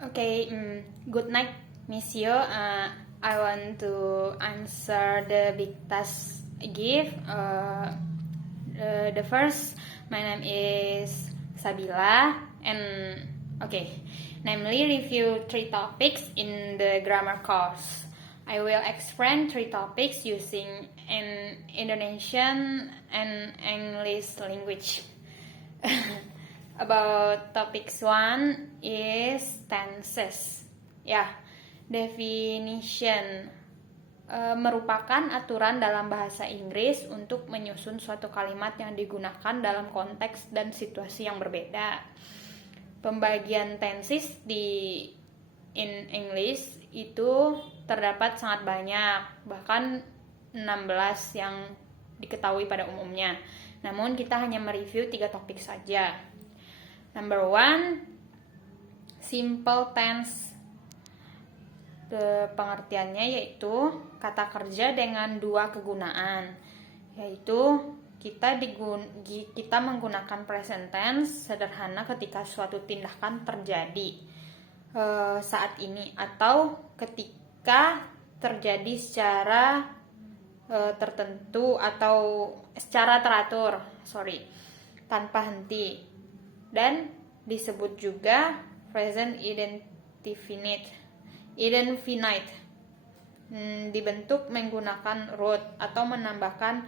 Okay, good night, Monsieur. I want to answer the big task give. The first, my name is Sabila, and namely review 3 topics in the grammar course. I will explain 3 topics using an Indonesian and English language. About topics 1 is tenses. Definition merupakan aturan dalam bahasa Inggris untuk menyusun suatu kalimat yang digunakan dalam konteks dan situasi yang berbeda. Pembagian tenses in English itu terdapat sangat banyak, bahkan 16 yang diketahui pada umumnya. Namun kita hanya mereview 3 topik saja. Number 1, simple tense. Pengertiannya yaitu kata kerja dengan 2 kegunaan, yaitu kita menggunakan present tense sederhana ketika suatu tindakan terjadi saat ini atau ketika terjadi secara tertentu atau secara teratur, tanpa henti. Dan disebut juga present indefinite, dibentuk menggunakan root atau menambahkan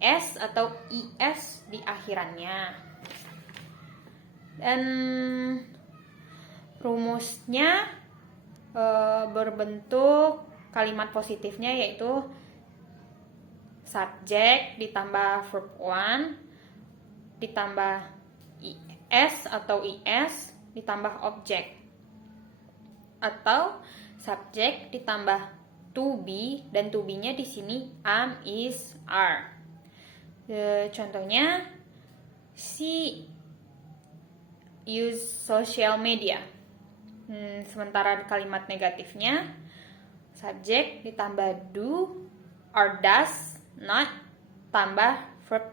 s atau is di akhirannya. Dan rumusnya berbentuk kalimat positifnya yaitu subject ditambah verb 1 ditambah s atau is ditambah object, atau subject ditambah to be, dan to be-nya di sini am, is, are. Contohnya, she use social media. Sementara kalimat negatifnya subject ditambah do or does not tambah verb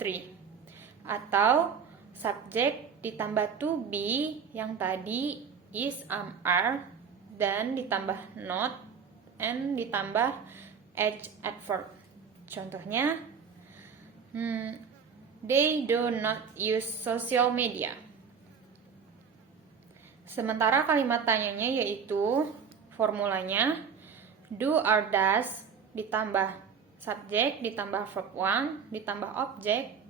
3, atau subject ditambah to be yang tadi is, am, are, dan ditambah not and ditambah adverb. Contohnya, they do not use social media. Sementara kalimat tanyanya yaitu formulanya do or does ditambah subject ditambah verb 1 ditambah object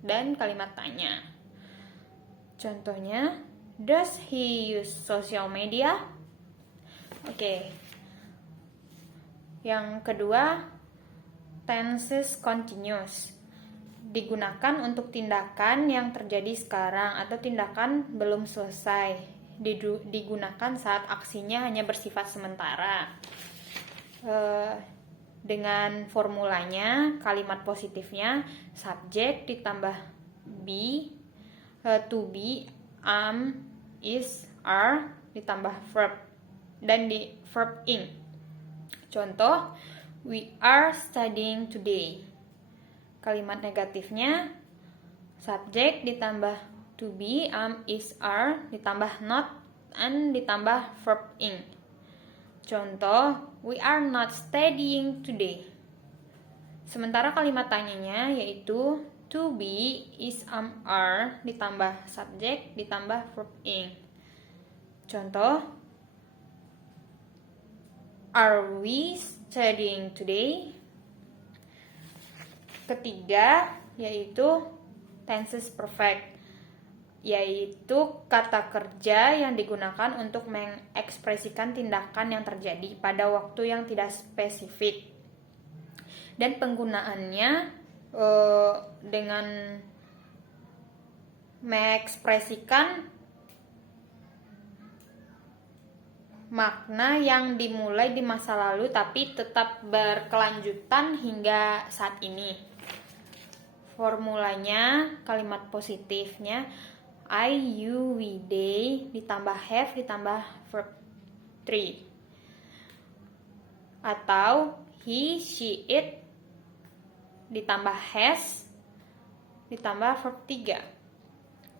dan kalimat tanya. Contohnya, does he use social media? Yang kedua, tenses continuous. Digunakan untuk tindakan yang terjadi sekarang atau tindakan belum selesai. Digunakan saat aksinya hanya bersifat sementara. Dengan formulanya, kalimat positifnya subject ditambah be, to be, am, is, are, ditambah verb, dan di verb ing. Contoh, we are studying today. Kalimat negatifnya subject ditambah to be, am, is, are, ditambah not, and ditambah verb ing. Contoh, we are not studying today. Sementara kalimat tanyanya yaitu to be, is, am, are, ditambah subject, ditambah verb ing. Contoh, are we studying today? Ketiga, yaitu tenses perfect, yaitu kata kerja yang digunakan untuk mengekspresikan tindakan yang terjadi pada waktu yang tidak spesifik. Dan penggunaannya dengan mengekspresikan makna yang dimulai di masa lalu tapi tetap berkelanjutan hingga saat ini. Formulanya, kalimat positifnya I, you, we, they ditambah have ditambah verb 3, atau he, she, it ditambah has ditambah verb 3.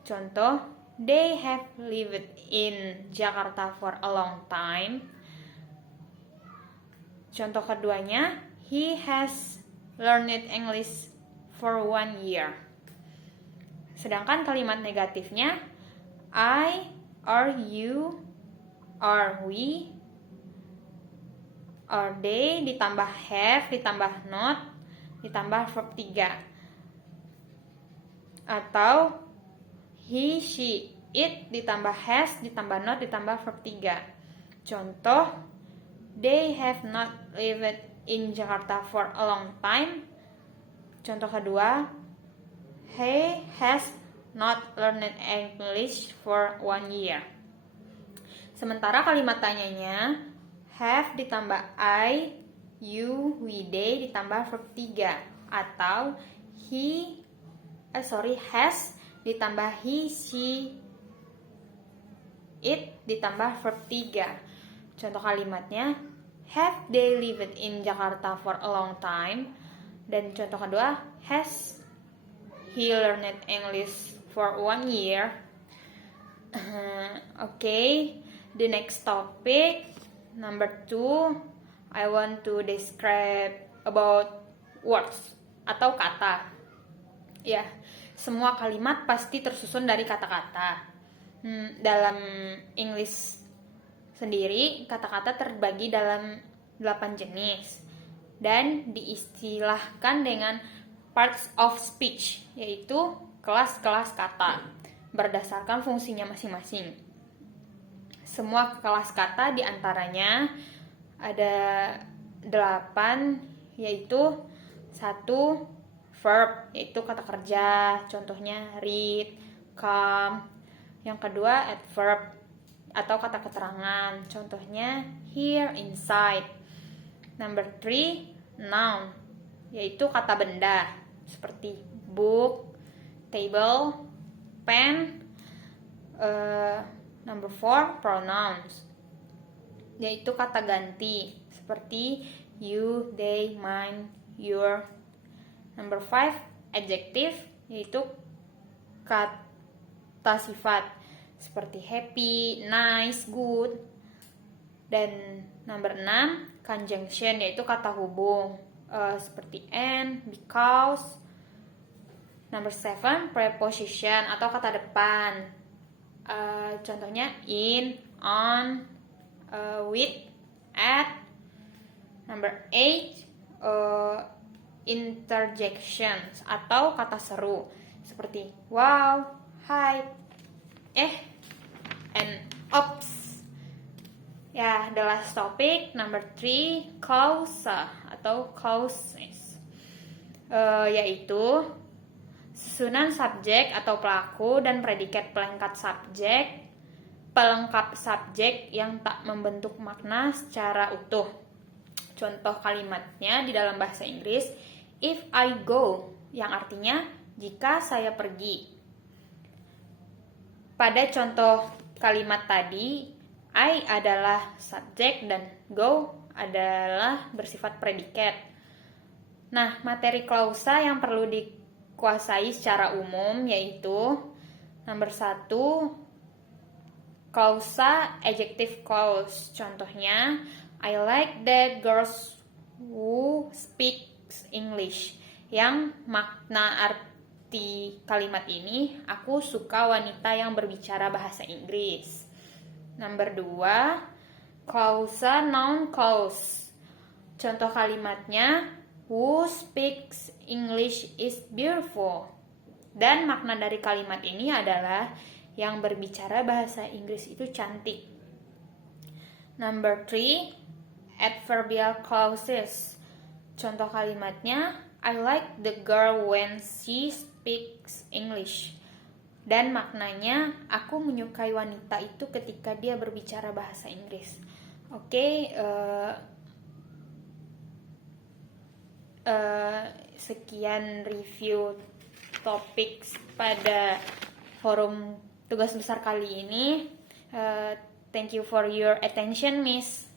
Contoh, They have lived in Jakarta for a long time. Contoh keduanya, he has learned English for 1 year. Sedangkan kalimat negatifnya, I, are you, are we, are they, ditambah have, ditambah not, ditambah verb 3. Atau he, she, it, ditambah has, ditambah not, ditambah verb 3. Contoh, they have not lived in Jakarta for a long time. Contoh kedua, he has not learned English for 1 year. Sementara kalimat tanyanya, have ditambah I, you, we, they, ditambah verb 3. Atau has ditambah he, she, it, ditambah verb 3. Contoh kalimatnya, have they lived in Jakarta for a long time? Dan contoh kedua, has he learned English for 1 year? Okay, the next topic, number 2, I want to describe about words atau kata. Ya, semua kalimat pasti tersusun dari kata-kata. Dalam English sendiri, kata-kata terbagi dalam 8 jenis dan diistilahkan dengan parts of speech, yaitu kelas-kelas kata berdasarkan fungsinya masing-masing. Semua kelas kata diantaranya ada 8, yaitu 1 verb, yaitu kata kerja, contohnya read, come. Yang kedua adverb atau kata keterangan, contohnya here, inside. Number 3, noun, yaitu kata benda, seperti book, table, pen. Number 4, pronouns, yaitu kata ganti, seperti you, they, mine, your. Number 5, adjective, yaitu kata sifat, seperti happy, nice, good. Dan number 6, conjunction, yaitu kata hubung, seperti and, because. Number 7, preposition atau kata depan, contohnya in, on, with, at. Number 8, interjections atau kata seru, seperti wow, hi, and ops. Ya, the last topic, number 3, causa atau causes, yaitu susunan subjek atau pelaku dan predikat pelengkap subjek yang tak membentuk makna secara utuh. Contoh kalimatnya di dalam bahasa Inggris, if I go, yang artinya jika saya pergi. Pada contoh kalimat tadi, I adalah subjek dan go adalah bersifat predikat. Nah, materi klausa yang perlu dikuasai secara umum yaitu nomor 1, klausa adjective clause. Contohnya, I like that girls who speaks English. Yang makna arti kalimat ini, aku suka wanita yang berbicara bahasa Inggris. Nomor 2, klausa noun clause. Contoh kalimatnya, who speaks English is beautiful. Dan makna dari kalimat ini adalah yang berbicara bahasa Inggris itu cantik. Number 3, adverbial clauses. Contoh kalimatnya, I like the girl when she speaks English. Dan maknanya, aku menyukai wanita itu ketika dia berbicara bahasa Inggris. Oke, sekian review topik pada forum tugas besar kali ini. Thank you for your attention, Miss.